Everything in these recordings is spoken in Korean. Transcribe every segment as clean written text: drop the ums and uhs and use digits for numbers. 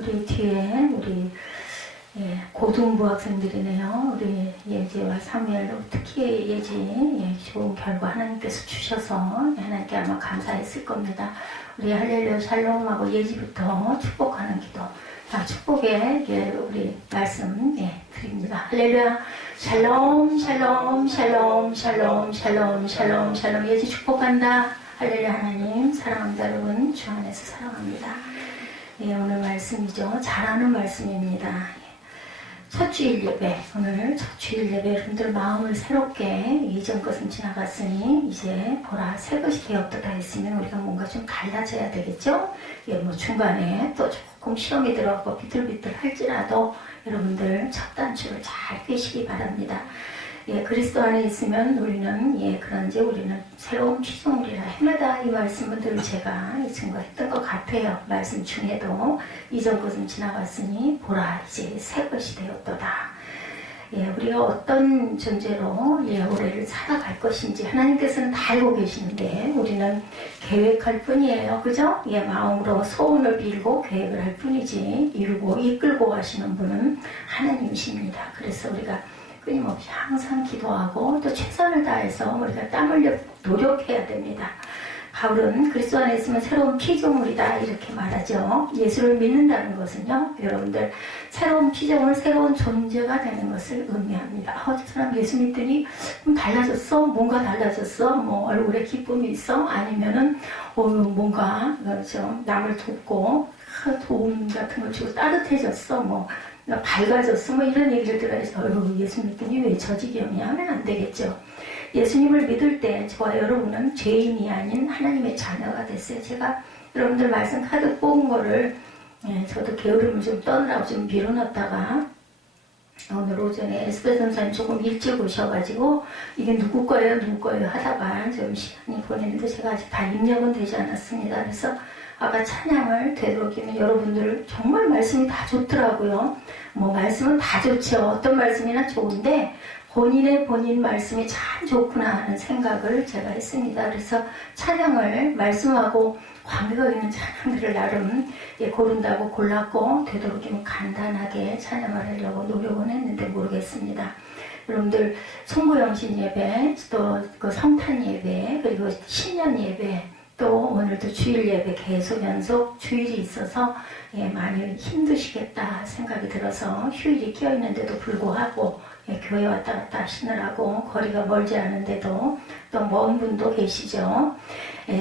우리 뒤에 우리 고등부 학생들이네요. 우리 예지와 사무엘, 특히 예지 좋은 결과 하나님께서 주셔서 하나님께 아마 감사했을 겁니다. 우리 할렐루야 샬롬하고 예지부터 축복하는 기도. 자, 축복의 우리 말씀 드립니다. 할렐루야 샬롬 샬롬 샬롬 샬롬 샬롬 샬롬 샬롬. 예지 축복한다. 할렐루야. 하나님 사랑합니다. 여러분 주 안에서 사랑합니다. 오늘 말씀이죠. 잘하는 말씀입니다. 첫 주일 예배, 오늘 첫 주일 예배, 여러분들 마음을 새롭게, 이전 것은 지나갔으니 이제 보라 새 것이 되었다 했으면 우리가 뭔가 좀 달라져야 되겠죠? 뭐 중간에 또 조금 시험이 들어가고 비틀비틀 할지라도 여러분들 첫 단추를 잘 꿰시기 바랍니다. 그리스도 안에 있으면 우리는 그런지 우리는 새로운 피조물이라 해마다 이 말씀을 늘 제가 증거했던 것 같아요. 말씀 중에도 이전 것은 지나갔으니 보라 이제 새 것이 되었도다. 우리가 어떤 존재로 올해를 살아갈 것인지 하나님께서는 다 알고 계시는데 우리는 계획할 뿐이에요. 그죠? 마음으로 소원을 빌고 계획을 할 뿐이지 이루고 이끌고 가시는 분은 하나님이십니다. 그래서 우리가 끊임없이 항상 기도하고 또 최선을 다해서 우리가 땀 흘려 노력해야 됩니다. 바울은 그리스도 안에 있으면 새로운 피조물이다 이렇게 말하죠. 예수를 믿는다는 것은요, 여러분들 새로운 피조물, 새로운 존재가 되는 것을 의미합니다. 저 사람 예수 믿더니 달라졌어? 뭔가 달라졌어? 뭐 얼굴에 기쁨이 있어? 아니면은 뭔가 그렇죠, 남을 돕고 도움 같은 걸 주고 따뜻해졌어? 뭐 밝아졌어? 뭐 이런 얘기를 들어서 예수 믿더니 왜 저 지경이야? 하면 안 되겠죠. 예수님을 믿을 때 저와 여러분은 죄인이 아닌 하나님의 자녀가 됐어요. 제가 여러분들 말씀 카드 뽑은 거를 저도 게으름을 좀 떠느라고 좀 미뤄놨다가 오늘 오전에 에스더 전사님 조금 일찍 오셔가지고 이게 누구 거예요 하다가 좀 시간이 보냈는데 제가 아직 다 입력은 되지 않았습니다. 그래서 아까 찬양을 되도록이면 여러분들 정말 말씀이 다 좋더라고요. 뭐 말씀은 다 좋죠. 어떤 말씀이나 좋은데 본인 말씀이 참 좋구나 하는 생각을 제가 했습니다. 그래서 찬양을 말씀하고 관계가 있는 찬양들을 나름 고른다고 골랐고 되도록이면 간단하게 찬양을 하려고 노력은 했는데 모르겠습니다. 여러분들 송구영신 예배, 또 그 성탄 예배, 그리고 신년 예배, 또 오늘도 주일 예배 계속 연속 주일이 있어서 많이 힘드시겠다 생각이 들어서 휴일이 껴있는데도 불구하고 교회 왔다 갔다 하시느라고 거리가 멀지 않은데도 또 먼 분도 계시죠.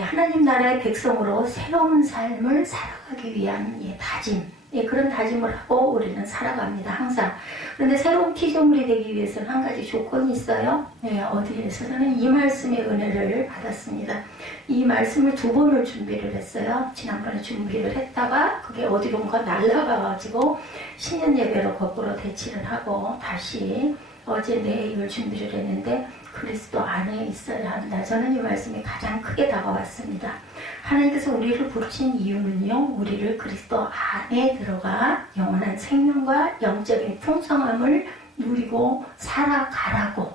하나님 나라의 백성으로 새로운 삶을 살아가기 위한 다짐, 그런 다짐을 하고 우리는 살아갑니다. 항상. 그런데 새로운 피조물이 되기 위해서는 한 가지 조건이 있어요. 어디에서는 이 말씀의 은혜를 받았습니다. 이 말씀을 2번을 준비를 했어요. 지난번에 준비를 했다가 그게 어디론가 날아가가지고 신년 예배로 거꾸로 대치를 하고 다시 어제 내일 준비를 했는데 그리스도 안에 있어야 한다. 저는 이 말씀이 가장 크게 다가왔습니다. 하나님께서 우리를 부르신 이유는요, 우리를 그리스도 안에 들어가 영원한 생명과 영적인 풍성함을 누리고 살아가라고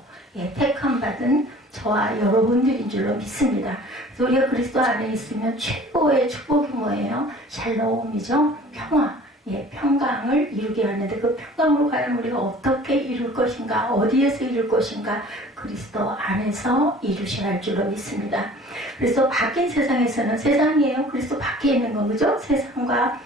택함받은 저와 여러분들인 줄로 믿습니다. 그래서 우리가 그리스도 안에 있으면 최고의 축복이 뭐예요? 샬롬이죠. 평화. 평강을 이루게 하는데 그 평강으로 과연 우리가 어떻게 이룰 것인가, 어디에서 이룰 것인가, 그리스도 안에서 이루셔야 할 줄로 믿습니다. 그래서 바뀐 세상에서는 세상이에요. 그리스도 밖에 있는 건 그죠? 세상과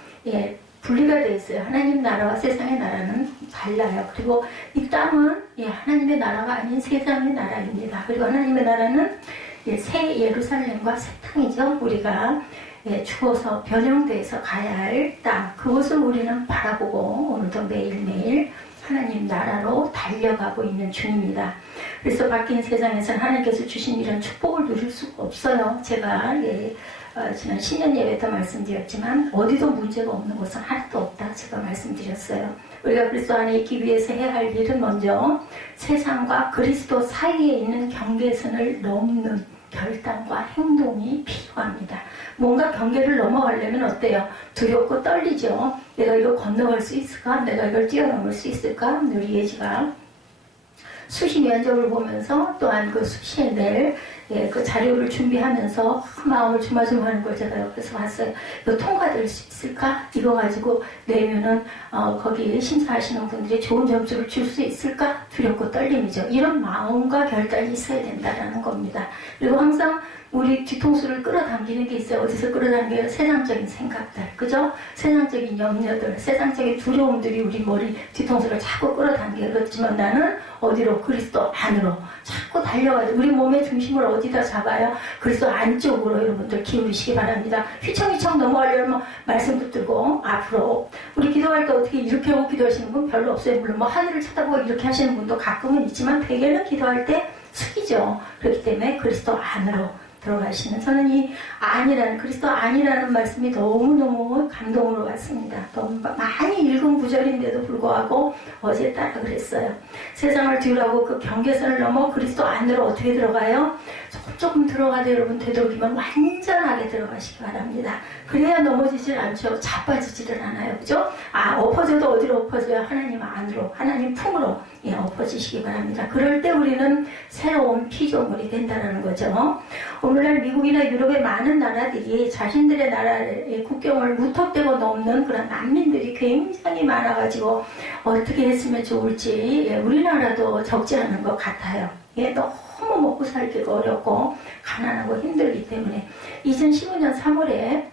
분리가 되어 있어요. 하나님 나라와 세상의 나라는 달라요. 그리고 이 땅은 하나님의 나라가 아닌 세상의 나라입니다. 그리고 하나님의 나라는 새 예루살렘과 새 땅이죠. 우리가 죽어서 변형돼서 가야 할 땅, 그것을 우리는 바라보고 오늘도 매일매일 하나님 나라로 달려가고 있는 중입니다. 그래서 바뀐 세상에서는 하나님께서 주신 이런 축복을 누릴 수가 없어요. 제가 지난 신년 예배 때 말씀드렸지만 어디도 문제가 없는 곳은 하나도 없다 제가 말씀드렸어요. 우리가 그리스도 안에 있기 위해서 해야 할 일은 먼저 세상과 그리스도 사이에 있는 경계선을 넘는 결단과 행동이 필요합니다. 뭔가 경계를 넘어가려면 어때요? 두렵고 떨리죠. 내가 이걸 건너갈 수 있을까? 내가 이걸 뛰어넘을 수 있을까? 우리 예지가 수시 면접을 보면서 또한 그 수시에 낼 예, 그 자료를 준비하면서 마음을 조마조마하는 걸 제가 옆에서 봤어요. 이거 통과될 수 있을까? 이거 가지고 내면은 거기 심사하시는 분들이 좋은 점수를 줄 수 있을까? 두렵고 떨림이죠. 이런 마음과 결단이 있어야 된다라는 겁니다. 그리고 항상 우리 뒤통수를 끌어당기는 게 있어요. 어디서 끌어당겨요? 세상적인 생각들, 그죠? 세상적인 염려들, 세상적인 두려움들이 우리 머리 뒤통수를 자꾸 끌어당겨요. 그렇지만 나는 어디로? 그리스도 안으로 자꾸 달려가요. 우리 몸의 중심을 어디다 잡아요? 그리스도 안쪽으로 여러분들 기울이시기 바랍니다. 휘청휘청 넘어가려면 말씀 붙들고 앞으로. 우리 기도할 때 어떻게 이렇게 하고 기도하시는 분 별로 없어요. 물론 뭐 하늘을 쳐다보고 이렇게 하시는 분도 가끔은 있지만 대개는 기도할 때 숙이죠. 그렇기 때문에 그리스도 안으로 들어가시는, 저는 이 안이라는, 그리스도 안이라는 말씀이 너무너무 감동으로 왔습니다. 너무 많이 읽은 구절인데도 불구하고 어제 따라 그랬어요. 세상을 뒤로하고 그 경계선을 넘어 그리스도 안으로 어떻게 들어가요? 조금 들어가도 여러분 되도록이면 완전하게 들어가시기 바랍니다. 그래야 넘어지질 않죠. 자빠지지를 않아요. 그죠? 엎어져도 어디로 엎어져요? 하나님 안으로, 하나님 품으로 엎어지시기 바랍니다. 그럴 때 우리는 새로운 피조물이 된다는 거죠. 오늘날 미국이나 유럽의 많은 나라들이 자신들의 나라의 국경을 무턱대고 넘는 그런 난민들이 굉장히 많아가지고 어떻게 했으면 좋을지 우리나라도 적지 않은 것 같아요. 너무 먹고 살기가 어렵고 가난하고 힘들기 때문에 2015년 3월에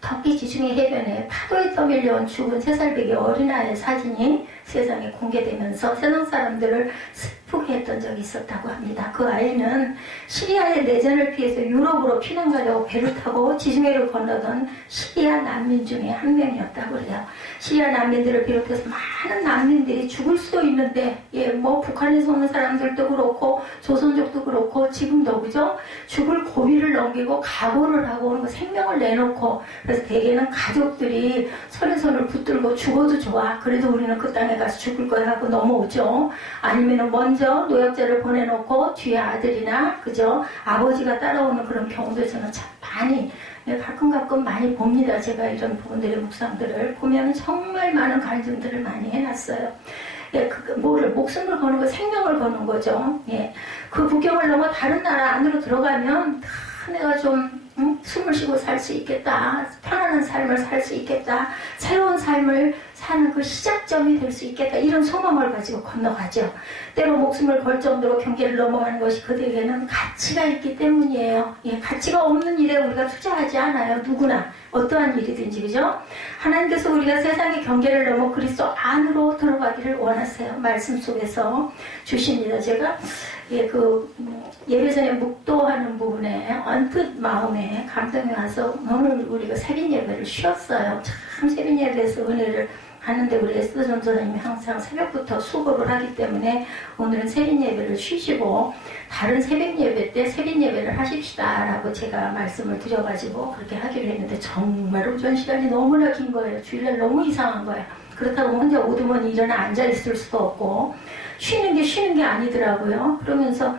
터키 지중해 해변에 파도에 떠밀려온 죽은 3살배기 어린아이의 사진이 세상에 공개되면서 세상 사람들을 슬프게 했던 적이 있었다고 합니다. 그 아이는 시리아의 내전을 피해서 유럽으로 피난 가려고 배를 타고 지중해를 건너던 시리아 난민 중에 한 명이었다고 그래요. 시리아 난민들을 비롯해서 많은 난민들이 죽을 수도 있는데, 뭐 북한에서 오는 사람들도 그렇고 조선족도 그렇고 지금도 그죠? 죽을 고비를 넘기고 각오를 하고 생명을 내놓고, 그래서 대개는 가족들이 손에 손을 붙들고 죽어도 좋아, 그래도 우리는 그 땅에 가서 죽을 거야 하고 넘어오죠. 아니면은 먼저 노약자를 보내놓고 뒤에 아들이나 그죠? 아버지가 따라오는 그런 경우도 저는 참 많이 가끔 많이 봅니다. 제가 이런 부분들의 묵상들을 보면 정말 많은 간증들을 많이 해놨어요. 목숨을 거는 거, 생명을 거는 거죠. 그 국경을 넘어 다른 나라 안으로 들어가면 내가 좀 숨을 쉬고 살 수 있겠다, 편안한 삶을 살 수 있겠다, 새로운 삶을 사는 그 시작점이 될 수 있겠다, 이런 소망을 가지고 건너가죠. 때로 목숨을 걸 정도로 경계를 넘어가는 것이 그들에게는 가치가 있기 때문이에요. 가치가 없는 일에 우리가 투자하지 않아요. 누구나 어떠한 일이든지, 그죠? 하나님께서 우리가 세상의 경계를 넘어 그리스도 안으로 들어가기를 원하세요. 말씀 속에서 주십니다. 제가 예배 전에 묵도하는 부분에 언뜻 마음에 감동이 와서 오늘 우리가 새벽 예배를 쉬었어요. 참 새벽 예배에서 은혜를 하는데 우리 에스더 전도사님이 항상 새벽부터 수고를 하기 때문에 오늘은 새벽 예배를 쉬시고 다른 새벽 예배 때 새벽 예배를 하십시다 라고 제가 말씀을 드려가지고 그렇게 하기로 했는데 정말 오전 시간이 너무나 긴 거예요. 주일날 너무 이상한 거예요. 그렇다고 혼자 오두머니 일어나 앉아있을 수도 없고 쉬는 게 아니더라고요. 그러면서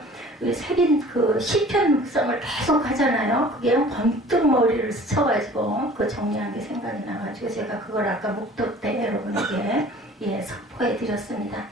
시편 묵상을 계속 하잖아요. 그게 번뜩 머리를 스쳐가지고 그 정리한 게 생각이 나가지고 제가 그걸 아까 묵도 때 여러분에게 선포해 드렸습니다.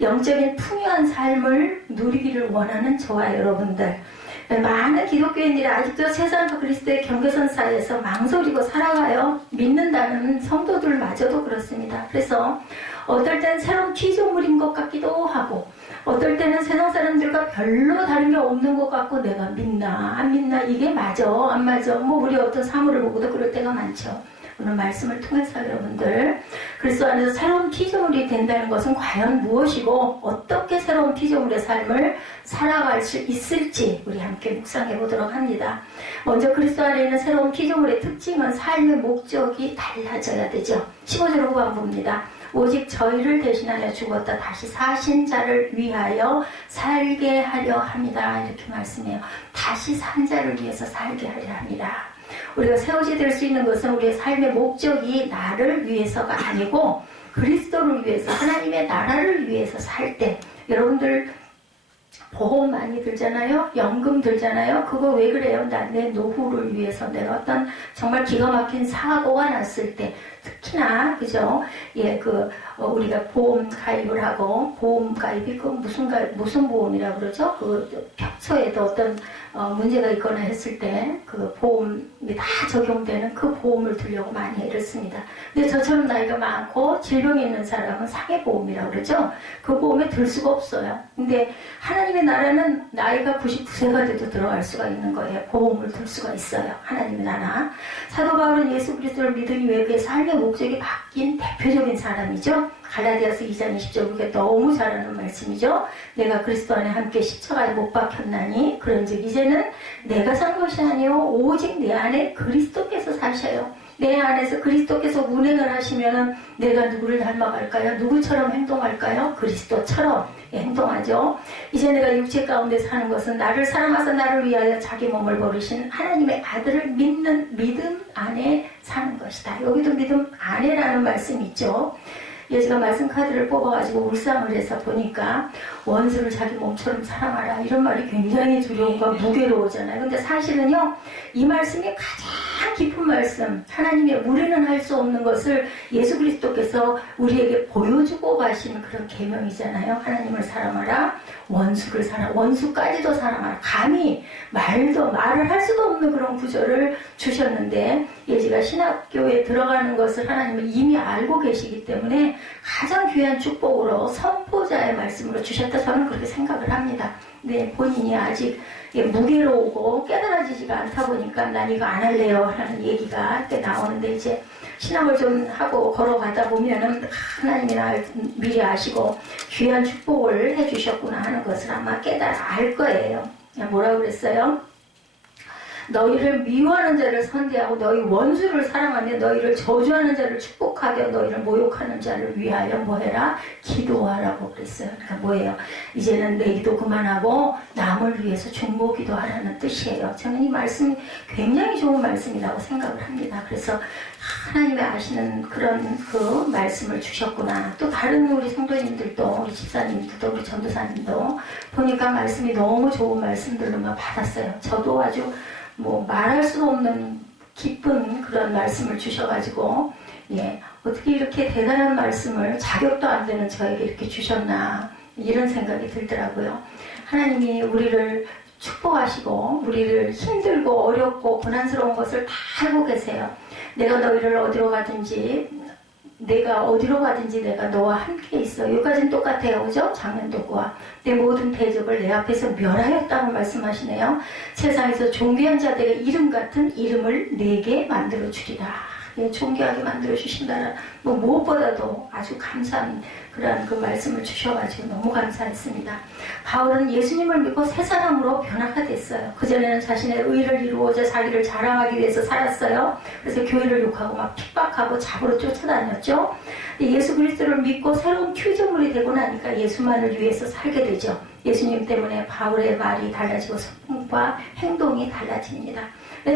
영적인 풍요한 삶을 누리기를 원하는 저와 여러분들, 많은 기독교인들이 아직도 세상과 그리스도의 경계선 사이에서 망설이고 살아가요. 믿는다는 성도들마저도 그렇습니다. 그래서 어떨 때는 새로운 피조물인 것 같기도 하고 어떨 때는 세상 사람들과 별로 다른 게 없는 것 같고 내가 믿나 안 믿나, 이게 맞아 안 맞아, 우리 어떤 사물을 보고도 그럴 때가 많죠. 오늘 말씀을 통해서 여러분들 그리스도 안에서 새로운 피조물이 된다는 것은 과연 무엇이고 어떻게 새로운 피조물의 삶을 살아갈 수 있을지 우리 함께 묵상해 보도록 합니다. 먼저 그리스도 안에 있는 새로운 피조물의 특징은 삶의 목적이 달라져야 되죠. 15절 후반부입니다. 오직 저희를 대신하여 죽었다 다시 사신 자를 위하여 살게 하려 합니다. 이렇게 말씀해요. 다시 산 자를 위해서 살게 하려 합니다. 우리가 새옷이 될 수 있는 것은 우리의 삶의 목적이 나를 위해서가 아니고 그리스도를 위해서, 하나님의 나라를 위해서 살 때, 여러분들 보험 많이 들잖아요. 연금 들잖아요. 그거 왜 그래요? 내 노후를 위해서, 내가 어떤 정말 기가 막힌 사고가 났을 때 특히나 그죠? 예, 우리가 보험 가입을 하고 보험 가입이 무슨 보험이라고 그러죠? 평소에도 어떤 문제가 있거나 했을 때 그 보험이 다 적용되는 그 보험을 들려고 많이 애를 씁니다. 근데 저처럼 나이가 많고 질병이 있는 사람은 상해보험이라고 그러죠? 그 보험에 들 수가 없어요. 근데 하나님의 나라는 나이가 99세가 돼도 들어갈 수가 있는 거예요. 보험을 들 수가 있어요. 하나님의 나라. 사도 바울은 예수 그리스도를 믿으니 외에 그 삶의 목적이 바뀐 대표적인 사람이죠. 갈라디아서 2장 20절 그게 너무 잘하는 말씀이죠. 내가 그리스도 안에 함께 십자가에 못 박혔나니 그런즉 이제는 내가 산 것이 아니요 오직 내 안에 그리스도께서 사셔요. 내 안에서 그리스도께서 운행을 하시면은 내가 누구를 닮아갈까요? 누구처럼 행동할까요? 그리스도처럼 행동하죠. 이제 내가 육체 가운데 사는 것은 나를 사랑하사 나를 위하여 자기 몸을 버리신 하나님의 아들을 믿는 믿음 안에 사는 것이다. 여기도 믿음 안에라는 말씀이 있죠. 예수가 말씀 카드를 뽑아가지고 울상을 해서 보니까 원수를 자기 몸처럼 사랑하라 이런 말이 굉장히 두려움과 무게로우잖아요. 근데 사실은요 이 말씀이 가장 깊은 말씀, 하나님의 우리는 할 수 없는 것을 예수 그리스도께서 우리에게 보여주고 가신 그런 계명이잖아요. 하나님을 사랑하라, 원수를 사랑, 원수까지도 사랑하라. 감히 말을 할 수도 없는 그런 구절을 주셨는데 예지가 신학교에 들어가는 것을 하나님은 이미 알고 계시기 때문에 가장 귀한 축복으로 선포자의 말씀으로 주셨다 저는 그렇게 생각을 합니다. 근데 본인이 아직 무게로우고 깨달아지지가 않다 보니까 난 이거 안 할래요 라는 얘기가 이렇게 나오는데 이제 신앙을 좀 하고 걸어가다 보면은 하나님이 날 미리 아시고 귀한 축복을 해주셨구나 하는 것을 아마 알 거예요. 뭐라고 그랬어요? 너희를 미워하는 자를 선대하고 너희 원수를 사랑하며 너희를 저주하는 자를 축복하며 너희를 모욕하는 자를 위하여 뭐해라? 기도하라고 그랬어요. 그러니까 뭐예요? 이제는 내 기도 그만하고 남을 위해서 중보기도하라는 뜻이에요. 저는 이 말씀이 굉장히 좋은 말씀이라고 생각을 합니다. 그래서 하나님의 아시는 그런 그 말씀을 주셨구나. 또 다른 우리 성도님들도 우리 집사님들도 우리 전도사님도 보니까 말씀이 너무 좋은 말씀들로만 받았어요. 저도 아주 말할 수 없는 기쁜 그런 말씀을 주셔가지고 어떻게 이렇게 대단한 말씀을 자격도 안 되는 저에게 이렇게 주셨나 이런 생각이 들더라고요. 하나님이 우리를 축복하시고 우리를 힘들고 어렵고 고난스러운 것을 다 알고 계세요. 내가 너희를 어디로 가든지 내가 너와 함께 있어. 여기까지는 똑같아요. 그죠? 장면도구와 내 모든 대적을 내 앞에서 멸하였다고 말씀하시네요. 세상에서 존귀한 자들의 이름 같은 이름을 내게 만들어 주리라. 존귀하게 만들어 주신다는 무엇보다도 아주 감사한 그런 그 말씀을 주셔가지고 너무 감사했습니다. 바울은 예수님을 믿고 새 사람으로 변화가 됐어요. 그전에는 자신의 의를 이루고자 자기를 자랑하기 위해서 살았어요. 그래서 교회를 욕하고 막 핍박하고 잡으러 쫓아다녔죠. 예수 그리스도를 믿고 새로운 피조물이 되고 나니까 예수만을 위해서 살게 되죠. 예수님 때문에 바울의 말이 달라지고 성품과 행동이 달라집니다.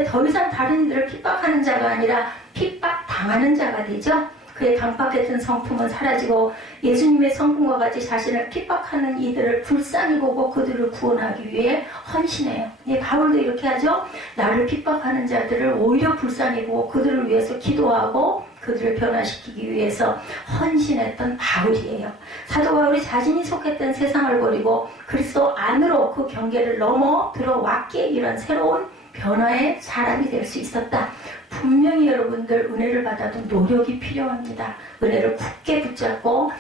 더 이상 다른 이들을 핍박하는 자가 아니라 핍박당하는 자가 되죠. 그의 강팍했던 성품은 사라지고 예수님의 성품과 같이 자신을 핍박하는 이들을 불쌍히 보고 그들을 구원하기 위해 헌신해요. 바울도 이렇게 하죠. 나를 핍박하는 자들을 오히려 불쌍히 보고 그들을 위해서 기도하고 그들을 변화시키기 위해서 헌신했던 바울이에요. 사도 바울이 자신이 속했던 세상을 버리고 그리스도 안으로 그 경계를 넘어 들어왔기에 이런 새로운 변화의 사람이 될 수 있었다. 분명히 여러분들 은혜를 받아도 노력이 필요합니다. 은혜를 굳게 붙잡고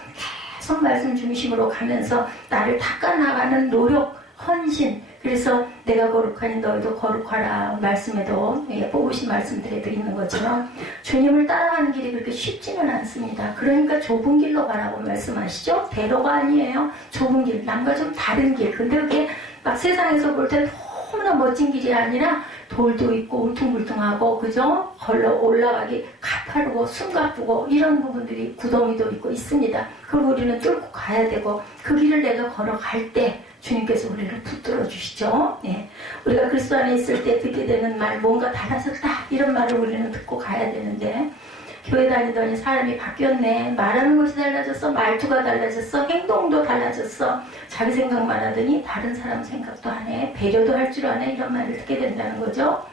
계속 말씀 중심으로 가면서 나를 닦아나가는 노력, 헌신. 그래서 내가 거룩하니 너희도 거룩하라 말씀에도 뽑으신 말씀들에도 있는 것처럼 주님을 따라가는 길이 그렇게 쉽지는 않습니다. 그러니까 좁은 길로 가라고 말씀하시죠. 대로가 아니에요. 좁은 길, 남과 좀 다른 길. 근데 그게 막 세상에서 볼 때 너무나 멋진 길이 아니라 돌도 있고 울퉁불퉁하고 그죠? 걸러 올라가기 가파르고 숨가쁘고 이런 부분들이 구덩이도 있고 있습니다. 그걸 우리는 뚫고 가야 되고 그 길을 내가 걸어갈 때 주님께서 우리를 붙들어 주시죠. 우리가 그리스도 안에 있을 때 듣게 되는 말 뭔가 달라졌다 이런 말을 우리는 듣고 가야 되는데 교회 다니더니 사람이 바뀌었네. 말하는 것이 달라졌어. 말투가 달라졌어. 행동도 달라졌어. 자기 생각만 하더니 다른 사람 생각도 안 해. 배려도 할 줄 아네. 이런 말을 듣게 된다는 거죠.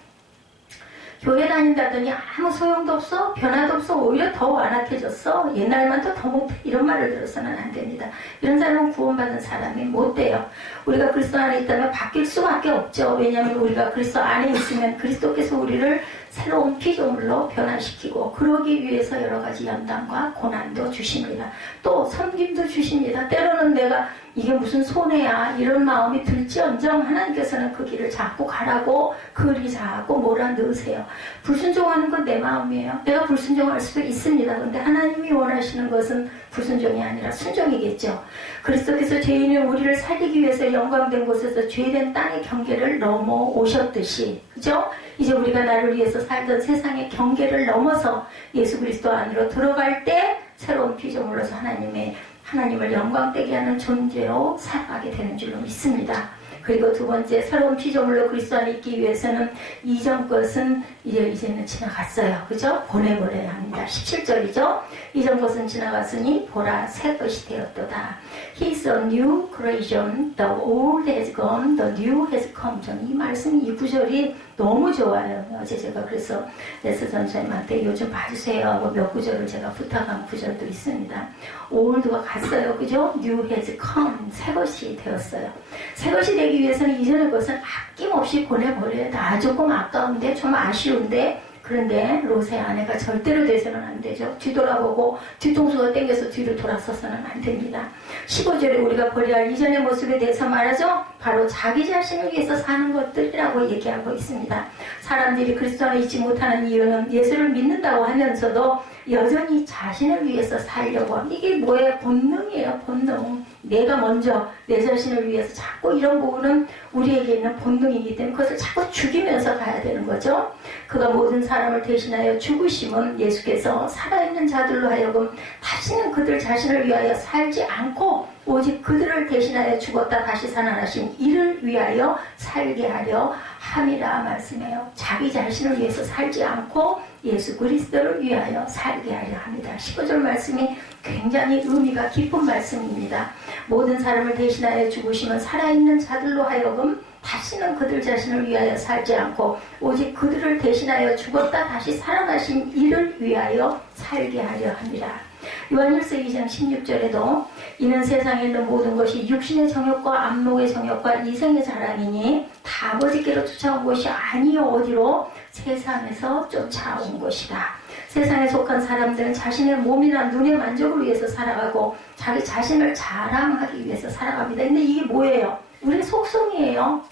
교회 다닌다더니 아무 소용도 없어? 변화도 없어? 오히려 더 완악해졌어? 옛날만도 더 못해? 이런 말을 들어서는 안 됩니다. 이런 사람은 구원받은 사람이 못 돼요. 우리가 그리스도 안에 있다면 바뀔 수밖에 없죠. 왜냐하면 우리가 그리스도 안에 있으면 그리스도께서 우리를 새로운 피조물로 변화시키고 그러기 위해서 여러 가지 연단과 고난도 주십니다. 또 섬김도 주십니다. 때로는 내가 이게 무슨 손해야 이런 마음이 들지언정 하나님께서는 그 길을 잡고 가라고 그리자고 몰아넣으세요. 불순종하는 건 내 마음이에요. 내가 불순종할 수도 있습니다. 그런데 하나님이 원하시는 것은 불순종이 아니라 순종이겠죠. 그리스도께서 죄인인 우리를 살리기 위해서 영광된 곳에서 죄된 땅의 경계를 넘어오셨듯이, 그죠? 이제 우리가 나를 위해서 살던 세상의 경계를 넘어서 예수 그리스도 안으로 들어갈 때 새로운 피조물로서 하나님을 영광되게 하는 존재로 살아가게 되는 줄로 믿습니다. 그리고 두 번째, 새로운 피조물로 그리스도 안에 있기 위해서는 이전 것은 이제는 지나갔어요. 그죠? 보내버려야 합니다. 17절이죠. 이전 것은 지나갔으니 보라 새 것이 되었도다. He is a new creation. The old has gone. The new has come. 저는 이 말씀, 이 구절이 너무 좋아요. 어제 제가 그래서 레스 전사님한테 요즘 봐주세요 하고 몇 구절을 제가 부탁한 구절도 있습니다. old가 갔어요. 그죠? new has come. 새 것이 되었어요. 새 것이 되기 위해서는 이전의 것은 아낌없이 보내버려야 다 조금 아까운데 좀 아쉬운데 그런데 롯의 아내가 절대로 돼서는 안 되죠. 뒤돌아보고 뒤통수가 땡겨서 뒤로 돌아서서는 안 됩니다. 15절에 우리가 버려야 할 이전의 모습에 대해서 말하죠. 바로 자기 자신을 위해서 사는 것들이라고 얘기하고 있습니다. 사람들이 그리스도 안에 있지 못하는 이유는 예수를 믿는다고 하면서도 여전히 자신을 위해서 살려고 합니다. 이게 뭐예요? 본능이에요. 본능. 내가 먼저 내 자신을 위해서 자꾸 이런 부분은 우리에게 있는 본능이기 때문에 그것을 자꾸 죽이면서 가야 되는 거죠. 그가 모든 사람을 대신하여 죽으심은 예수께서 살아있는 자들로 하여금 다시는 그들 자신을 위하여 살지 않고 오직 그들을 대신하여 죽었다 다시 살아나신 이를 위하여 살게 하려 함이라 말씀해요. 자기 자신을 위해서 살지 않고 예수 그리스도를 위하여 살게 하려 합니다. 15절 말씀이 굉장히 의미가 깊은 말씀입니다. 모든 사람을 대신하여 죽으시면 살아있는 자들로 하여금 다시는 그들 자신을 위하여 살지 않고 오직 그들을 대신하여 죽었다 다시 살아나신 이를 위하여 살게 하려 합니다. 요한일서 2장 16절에도 이는 세상에 있는 모든 것이 육신의 정욕과 안목의 정욕과 이생의 자랑이니 다 아버지께로 쫓아온 것이 아니요 어디로 세상에서 쫓아온 것이다. 세상에 속한 사람들은 자신의 몸이나 눈의 만족을 위해서 살아가고 자기 자신을 자랑하기 위해서 살아갑니다. 근데 이게 뭐예요? 우리의 속성이에요.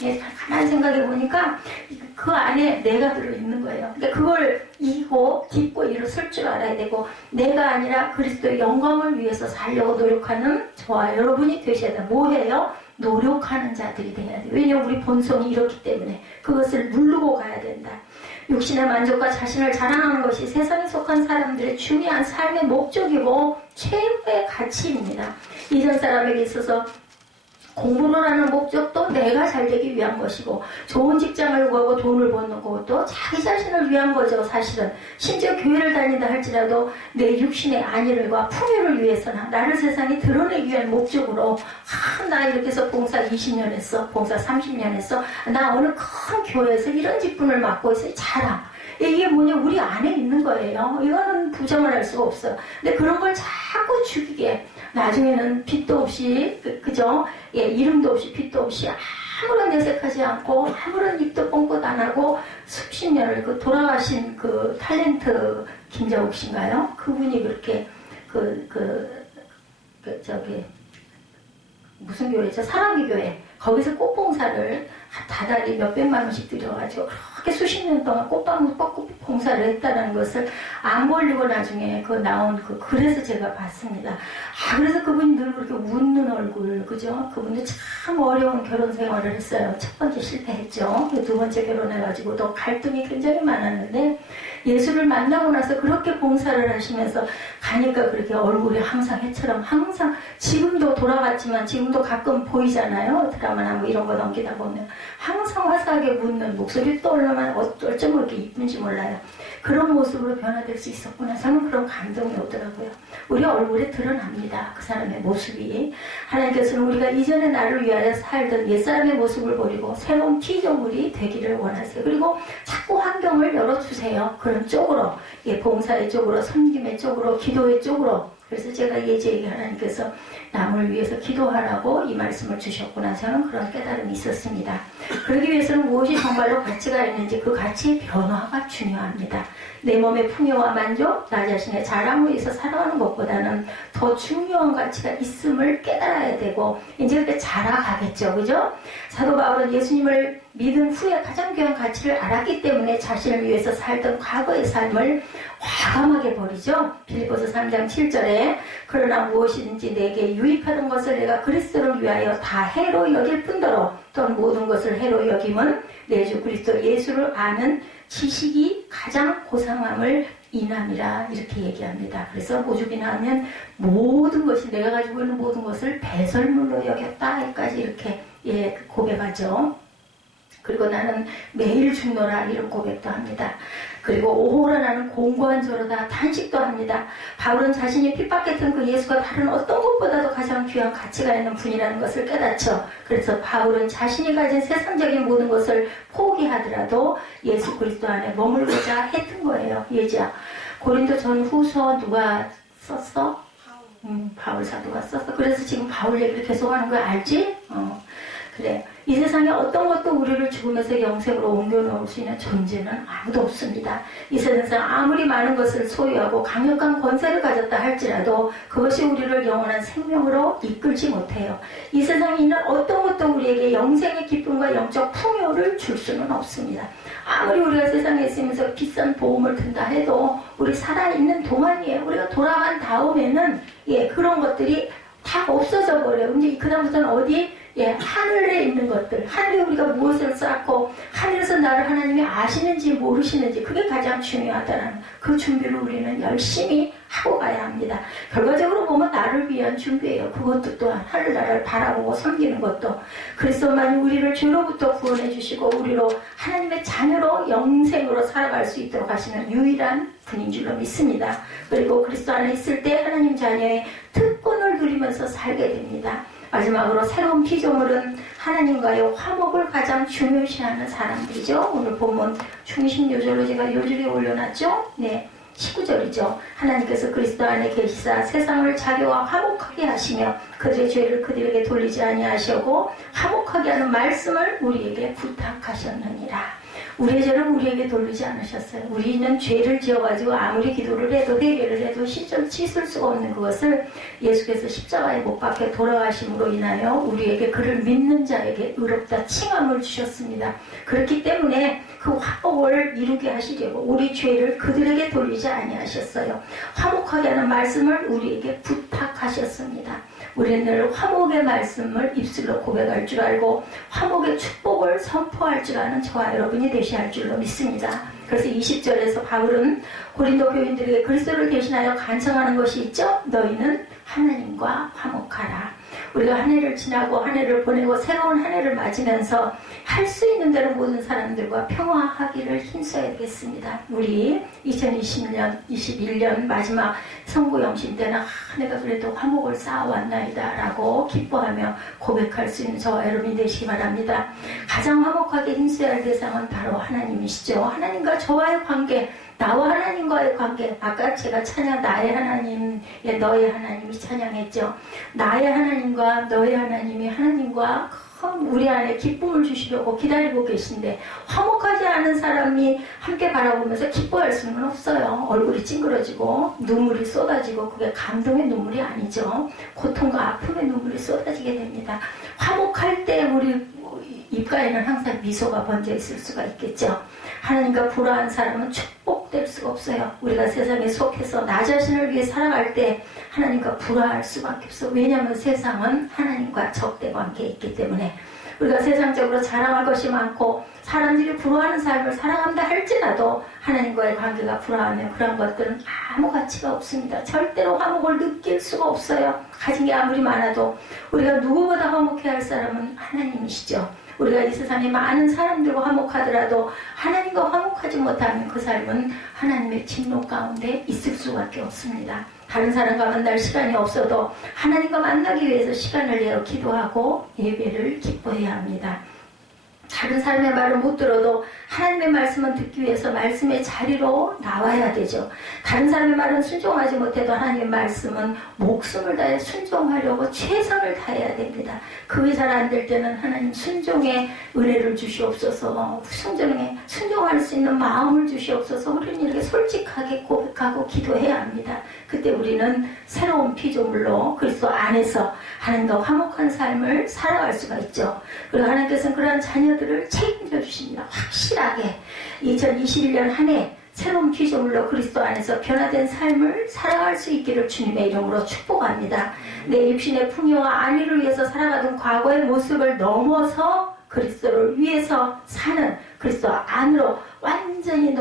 가만히 생각해 보니까 그 안에 내가 들어있는 거예요. 그러니까 그걸 이기고 딛고 일어설 줄 알아야 되고 내가 아니라 그리스도의 영광을 위해서 살려고 노력하는 저와 여러분이 되셔야 돼요. 뭐해요? 노력하는 자들이 돼야 돼요. 왜냐하면 우리 본성이 이렇기 때문에 그것을 누르고 가야 된다. 육신의 만족과 자신을 자랑하는 것이 세상에 속한 사람들의 중요한 삶의 목적이고 최고의 가치입니다. 이전 사람에게 있어서 공부를 하는 목적도 내가 잘 되기 위한 것이고 좋은 직장을 구하고 돈을 버는 것도 자기 자신을 위한 거죠. 사실은 심지어 교회를 다닌다 할지라도 내 육신의 안위를과 풍요를 위해서나 나를 세상에 드러내기 위한 목적으로 나 이렇게 해서 봉사 20년 했어, 봉사 30년 했어, 나 어느 큰 교회에서 이런 직분을 맡고 있어. 자랑. 이게 뭐냐, 우리 안에 있는 거예요. 이거는 부정을 할 수가 없어요. 근데 그런 걸 자꾸 죽이게 나중에는 빚도 없이 그죠? 예, 이름도 없이 빚도 없이 아무런 내색하지 않고 아무런 입도 뻥긋 안 하고 수십 년을 그 돌아가신 그 탤런트 김자욱 씨인가요? 그분이 그렇게 저기 무슨 교회죠? 사랑의 교회. 거기서 꽃봉사를 다달이 몇백만 원씩 들여가지고 그렇게 수십 년 동안 꽃 봉사를 했다는 것을 안 걸리고 나중에 그 나온 그래서 제가 봤습니다. 그래서 그분이 늘 그렇게 웃는 얼굴, 그죠? 그분도 참 어려운 결혼 생활을 했어요. 첫 번째 실패했죠. 두 번째 결혼해가지고 또 갈등이 굉장히 많았는데 예수를 만나고 나서 그렇게 봉사를 하시면서 가니까 그렇게 얼굴이 항상 해처럼 항상 지금도 돌아갔지만 지금도 가끔 보이잖아요. 드라마나 뭐 이런 거 넘기다 보면 항상 화사하게 묻는 목소리 떠올라만 어쩜 그렇게 이쁜지 몰라요. 그런 모습으로 변화될 수 있었구나. 저는 그런 감동이 오더라고요. 우리 얼굴에 드러납니다. 그 사람의 모습이. 하나님께서는 우리가 이전에 나를 위하여 살던 옛사람의 모습을 버리고 새로운 피조물이 되기를 원하세요. 그리고 자꾸 환경을 열어주세요. 그런 쪽으로, 봉사의 쪽으로, 섬김의 쪽으로, 기도의 쪽으로. 그래서 제가 예지에게 하나님께서 남을 위해서 기도하라고 이 말씀을 주셨구나. 저는 그런 깨달음이 있었습니다. 그러기 위해서는 무엇이 정말로 가치가 있는지 그 가치의 변화가 중요합니다. 내 몸의 풍요와 만족, 나 자신의 자랑을 위해서 살아가는 것보다는 더 중요한 가치가 있음을 깨달아야 되고 이제 그때 자라가겠죠. 그죠? 사도 바울은 예수님을 믿은 후에 가장 귀한 가치를 알았기 때문에 자신을 위해서 살던 과거의 삶을 과감하게 버리죠. 빌립보서 3장 7절에 그러나 무엇이든지 내게 유익하던 것을 내가 그리스도를 위하여 다 해로 여길 뿐더러 또한 모든 것을 해로 여김은 내 주 그리스도 예수를 아는 지식이 가장 고상함을 인함이라 이렇게 얘기합니다. 그래서 오죽이나 하면 모든 것이 내가 가지고 있는 모든 것을 배설물로 여겼다까지 이렇게 고백하죠. 그리고 나는 매일 죽노라 이런 고백도 합니다. 그리고 오호라 나는 공고한 저로다 단식도 합니다. 바울은 자신이 핍박했던 그 예수가 다른 어떤 것보다도 가장 귀한 가치가 있는 분이라는 것을 깨닫죠. 그래서 바울은 자신이 가진 세상적인 모든 것을 포기하더라도 예수 그리스도 안에 머물고자 했던 거예요. 예지야. 고린도 전후서 누가 썼어? 바울 사도가 썼어. 그래서 지금 바울 얘기를 계속하는 거 알지? 그래. 이 세상에 어떤 것도 우리를 죽음에서 영생으로 옮겨놓을 수 있는 존재는 아무도 없습니다. 이 세상 아무리 많은 것을 소유하고 강력한 권세를 가졌다 할지라도 그것이 우리를 영원한 생명으로 이끌지 못해요. 이 세상에 있는 어떤 것도 우리에게 영생의 기쁨과 영적 풍요를 줄 수는 없습니다. 아무리 우리가 세상에 있으면서 비싼 보험을 든다 해도 우리 살아있는 동안이에요. 우리가 돌아간 다음에는 그런 것들이 다 없어져 버려요. 이제 그다음부터는 어디? 하늘에 있는 것들, 하늘에 우리가 무엇을 쌓고 하늘에서 나를 하나님이 아시는지 모르시는지 그게 가장 중요하다는 그 준비를 우리는 열심히 하고 가야 합니다. 결과적으로 보면 나를 위한 준비예요. 그것도 또한 하늘나라를 바라보고 섬기는 것도 그리스도만이 우리를 죄로부터 구원해 주시고 우리로 하나님의 자녀로 영생으로 살아갈 수 있도록 하시는 유일한 분인 줄로 믿습니다. 그리고 그리스도 안에 있을 때 하나님 자녀의 특권을 누리면서 살게 됩니다. 마지막으로 새로운 피조물은 하나님과의 화목을 가장 중요시하는 사람들이죠. 오늘 본문 중심 요절로 제가 요절에 올려놨죠. 19절이죠. 하나님께서 그리스도 안에 계시사 세상을 자기와 화목하게 하시며 그들의 죄를 그들에게 돌리지 아니하시고 화목하게 하는 말씀을 우리에게 부탁하셨느니라. 우리의 죄를 우리에게 돌리지 않으셨어요. 우리는 죄를 지어가지고 아무리 기도를 해도 회개를 해도 씻을 수가 없는 그것을 예수께서 십자가에 못 박혀 돌아가심으로 인하여 우리에게 그를 믿는 자에게 의롭다 칭함을 주셨습니다. 그렇기 때문에 그 화목을 이루게 하시려고 우리 죄를 그들에게 돌리지 아니하셨어요. 화목하게 하는 말씀을 우리에게 부탁하셨습니다. 우리는 늘 화목의 말씀을 입술로 고백할 줄 알고 화목의 축복을 선포할 줄 아는 저와 여러분이 되셔야 할 줄로 믿습니다. 그래서 20절에서 바울은 고린도 교인들에게 그리스도를 대신하여 간청하는 것이 있죠. 너희는 하나님과 화목하라. 우리가 한 해를 지나고 한 해를 보내고 새로운 한 해를 맞으면서 할 수 있는 대로 모든 사람들과 평화하기를 힘써야 되겠습니다. 우리 2020년, 21년 마지막 선구영신 때는 내가 그래도 화목을 쌓아왔나이다 라고 기뻐하며 고백할 수 있는 저와 여러분이 되시기 바랍니다. 가장 화목하게 힘써야 할 대상은 바로 하나님이시죠. 하나님과 저와의 관계, 나와 하나님과의 관계. 아까 제가 찬양 나의 하나님, 너의 하나님이 찬양했죠. 나의 하나님과 너의 하나님이 하나님과 우리 안에 기쁨을 주시려고 기다리고 계신데 화목하지 않은 사람이 함께 바라보면서 기뻐할 수는 없어요. 얼굴이 찡그러지고 눈물이 쏟아지고 그게 감동의 눈물이 아니죠. 고통과 아픔의 눈물이 쏟아지게 됩니다. 화목할 때 우리 입가에는 항상 미소가 번져 있을 수가 있겠죠. 하나님과 불화한 사람은 축복될 수가 없어요. 우리가 세상에 속해서 나 자신을 위해 살아갈 때 하나님과 불화할 수밖에 없어. 왜냐하면 세상은 하나님과 적대 관계에 있기 때문에 우리가 세상적으로 자랑할 것이 많고 사람들이 부러워하는 삶을 살아간다 할지라도 하나님과의 관계가 불화하면 그런 것들은 아무 가치가 없습니다. 절대로 화목을 느낄 수가 없어요. 가진 게 아무리 많아도. 우리가 누구보다 화목해야 할 사람은 하나님이시죠. 우리가 이 세상에 많은 사람들과 화목하더라도 하나님과 화목하지 못하면 그 삶은 하나님의 진노 가운데 있을 수밖에 없습니다. 다른 사람과 만날 시간이 없어도 하나님과 만나기 위해서 시간을 내어 기도하고 예배를 기뻐해야 합니다. 다른 사람의 말을 못 들어도 하나님의 말씀은 듣기 위해서 말씀의 자리로 나와야 되죠. 다른 사람의 말은 순종하지 못해도 하나님의 말씀은 목숨을 다해 순종하려고 최선을 다해야 됩니다. 그게 잘 안 될 때는 하나님 순종의 은혜를 주시옵소서, 순종할 수 있는 마음을 주시옵소서. 우리는 이렇게 솔직하게 고백하고 기도해야 합니다. 그때 우리는 새로운 피조물로 그리스도 안에서 하나님과 화목한 삶을 살아갈 수가 있죠. 그리고 하나님께서는 그러한 자녀들을 책임져 주십니다. 확실하게 2021년 한 해 새로운 피조물로 그리스도 안에서 변화된 삶을 살아갈 수 있기를 주님의 이름으로 축복합니다. 내 육신의 풍요와 안위를 위해서 살아가던 과거의 모습을 넘어서 그리스도를 위해서 사는, 그리스도 안으로 완전히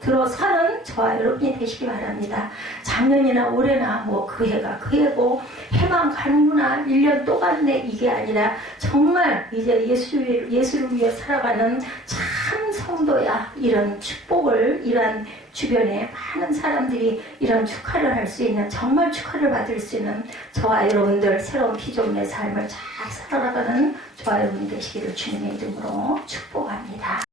들어서는 저와 여러분이 되시기 바랍니다. 작년이나 올해나 그 해가 그 해고 해만 가는구나, 1년 또 갔네, 이게 아니라 정말 이제 예수를 위해 살아가는 참 성도야. 이런 축복을, 이런 주변에 많은 사람들이 이런 축하를 할 수 있는, 정말 축하를 받을 수 있는 저와 여러분들 새로운 피조물의 삶을 잘 살아가는 저와 여러분 되시기를 주님의 이름으로 축복합니다.